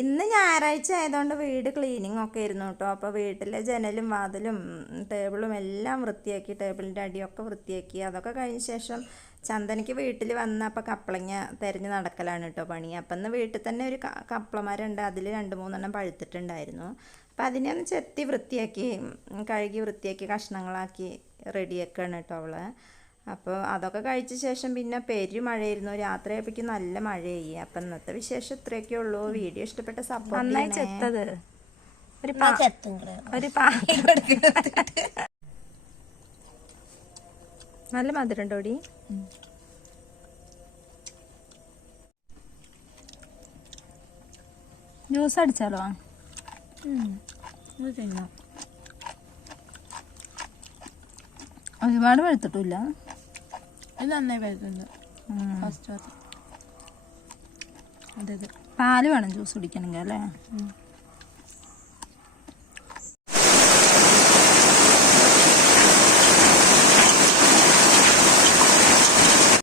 ഇന്ന് ഞായറാഴ്ച ആയതുകൊണ്ട് വീട് ക്ലീനിങ് ഒക്കെ ആയിരുന്നു കേട്ടോ. അപ്പോൾ വീട്ടിലെ ജനലും വാതിലും ടേബിളും എല്ലാം വൃത്തിയാക്കി, ടേബിളിൻ്റെ അടിയൊക്കെ വൃത്തിയാക്കി. അതൊക്കെ കഴിഞ്ഞ ശേഷം ചന്ദനയ്ക്ക് വീട്ടിൽ വന്നപ്പോൾ കപ്പളങ്ങ തിരഞ്ഞ് നടക്കലാണ് കേട്ടോ പണി. അപ്പം ഇന്ന് വീട്ടിൽ തന്നെ ഒരു കപ്പളമരമുണ്ട്, അതിൽ 2-3 പഴുത്തിട്ടുണ്ടായിരുന്നു. അപ്പം അതിനെ ഒന്ന് ചെത്തി വൃത്തിയാക്കി, കഴുകി വൃത്തിയാക്കി കഷ്ണങ്ങളാക്കി റെഡിയാക്കുകയാണ് കേട്ടോ അവള്. അപ്പോൾ അതൊക്കെ കഴിച്ച ശേഷം പിന്നെ പെരുമഴയായിരുന്നു. രാത്രിയായപ്പോഴേക്കും നല്ല മഴയായി. അപ്പം ഇന്നത്തെ വിശേഷം ഇത്രയൊക്കെ ഉള്ളൂ. വീഡിയോ ഇഷ്ടപ്പെട്ട സപ്പോർട്ട് നല്ല മധുരം ഉണ്ടോടി? ജ്യൂസ് അടിച്ചാലോ? ഒരുപാട് പഴുത്തിട്ടില്ല, നന്നായി പഴുത്തുണ്ട്. പാല് വേണം ജ്യൂസ് കുടിക്കണമെങ്കിൽ അല്ലേ?